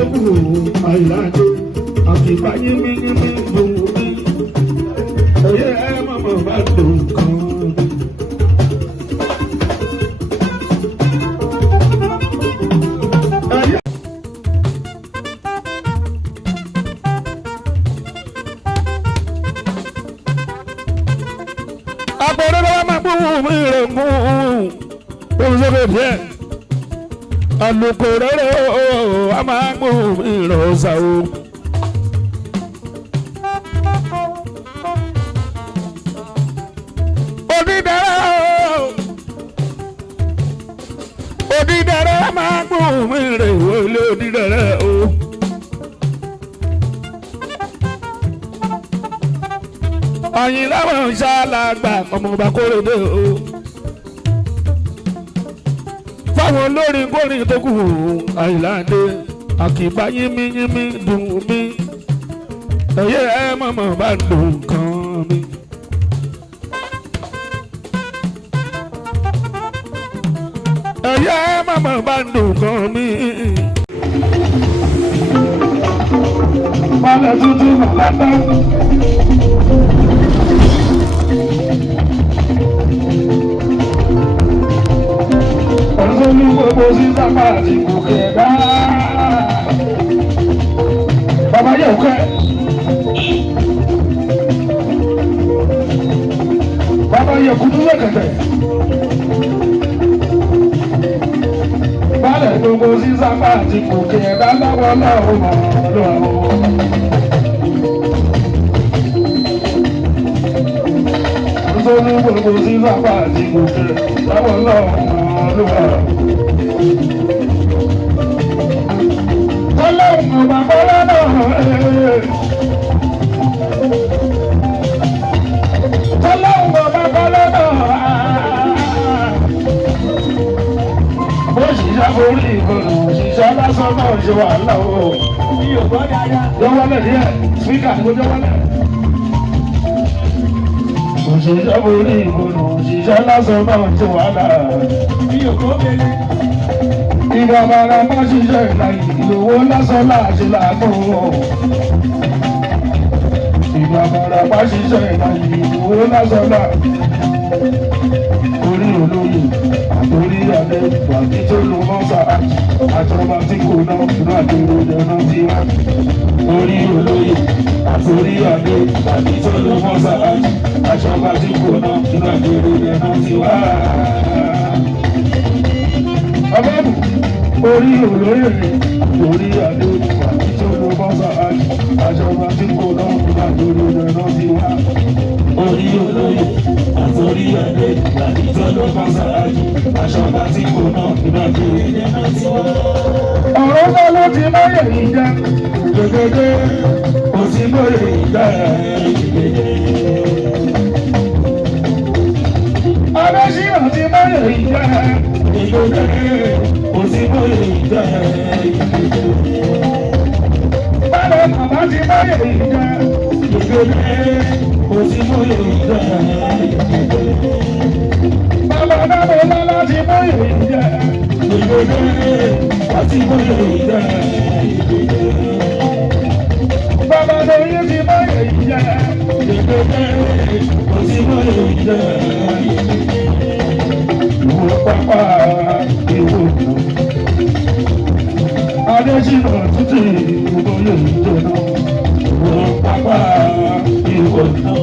tó kù àìláde àkìbá yínmíyínmí dùn mí òye ẹ mọ̀mọ́ bá dùn kan mi. Àpòrò lọ́wọ́ máa gbóhùn mi rẹ̀ mú ohun sókè díẹ̀. Àlùkò rẹ̀ a máa gbóhùn mi rẹ̀ ọ̀sà o. Odídẹrẹ́ a máa gbóhùn mi rẹ̀ wọlé odídẹrẹ́ o. Ọ̀yìn láwọn ṣáláàgbà ọmọọba kórèdé o. Fáwọn olórin kórìn tó kù àìláde àkìbá yínmíyínmí dùn mí ẹ̀yẹ ẹ mọ̀mọ́ bá dùn kan mi. Ẹ̀yẹ ẹ mọ̀mọ́ bá dùn kan mi. Balẹ̀ tuntun bàbá. Ọ̀sán ní gbogbo sísá máa ti gòkè dá. Bàbá yẹ̀ kẹ́. Bàbá yẹ̀ kutu lẹ́kẹ̀tẹ̀. Balẹ̀ gbogbo sísá máa ti gòkè dá láwọn láwọn mọ̀ lọ́wọ́. Ọ̀sán ní gbogbo sísá máa ti gòkè láwọn láwọn mọ̀. Ọlọ́run ọba bọ́lá náà Ọlọ́run ọba bọ́lá náà bó ṣiṣẹ́ forí ìkọlù ṣiṣẹ́ lásán náà ṣe wà láwọ̀ jọ́wọ́lẹ̀ díẹ̀ spíkà tó jọ́wọ́lẹ̀ òṣìṣẹ́ forí ìkọlù ṣiṣẹ́ lásán náà ṣe wà láwọ̀. Ìgbà bàrà má ṣiṣẹ́ ìlàyé ìlówó lásán láàṣẹ làágùn. Ìgbà bàrà má ṣiṣẹ́ ìlàyé ìlówó lásán láàṣẹ. Orí olóyè àtòrí alẹ́ wàbí tó ló mọ́ sáà. Àjọba tí kò ná ìlú àdúró lẹ́nu tí wá. Orí olóyè àtòrí alẹ́ wàbí tó ló mọ́ sáà. Àjọba tí kò ná ìlú àdúró lẹ́nu tí wá. Ọlọ́run orí olóyè orí adé àti tó ló bọ́ sáájú àjọba tí kò náà nígbà lórí ẹ̀rọ ti wá. Orí olóyè àtòrí adé àti tó ló bọ́ sáájú àjọba tí kò náà nígbà lórí ẹ̀rọ ti wá. Ọ̀rọ̀ bá ló ti mọ́yẹ̀ ìjà gbẹgbẹgbẹ kò sí mọ́yẹ̀ ìjà gbẹgbẹgbẹ. Adésínà ti mọ́yẹ̀ ìjà gbẹgbẹgbẹ. Òsínbóyè ìjà ìgbèjì. Bálẹ̀ bàbá ti báyè ìjà ìgbèjì. Òsínbóyè ìjà ìgbèjì. Bàbá dábò lọ́lá ti báyè ìjà ìgbèjì. Òsínbóyè ìjà ìgbèjì. Bàbá lóyún ti báyè ìjà ìgbèjì. Òsínbóyè ìjà ìgbèjì. Ìwọ pápá ìwọ ìlú. Adésínà títí ìwòye ìjọba. Ìwọ pápá ìwọ ìlú.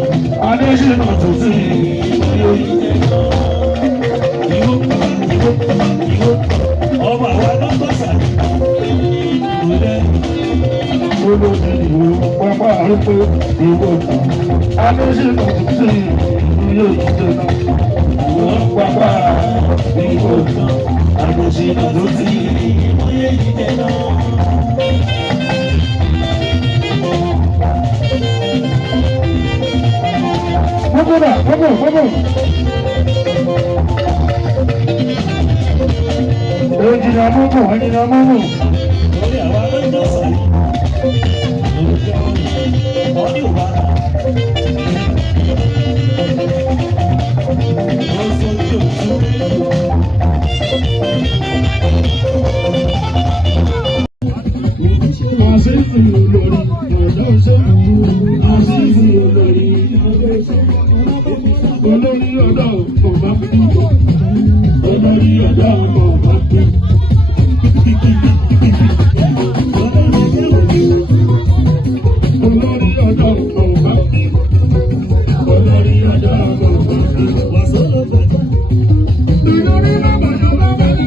Adésínà títí ìwòye ìjọba. Ìwọ ọba wa lọ́kọ̀ọ́sà. Olóòtú ìwọ pápá arúgbó ìwọ ìlú. Adésínà títí ìwòye ìjọba. Ìwọ pápá ìwọ ìlú. Adésínà títí ìwòye ìjọba. Gbogbo. Ejina gbogbo. Lórí àwọn alóńgbò sáré. Ọdí ò bá rà. Wọ́n sọ pé òtún. olórí ọ̀dọ́ kò bá bí olórí ọ̀dọ́ kò bá bí. Olórí ọ̀dọ́ kò bá bí olórí ọ̀dọ́ kò bá bí. Olórí bàbá yóò bá bá dé.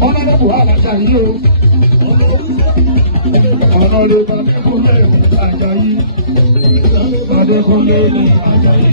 Honorable Ajayi o, Honorable Ajayi, Adekunle Ajayi.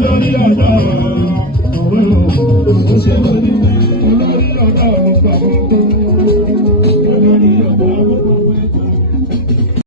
Olórí ọ̀dọ́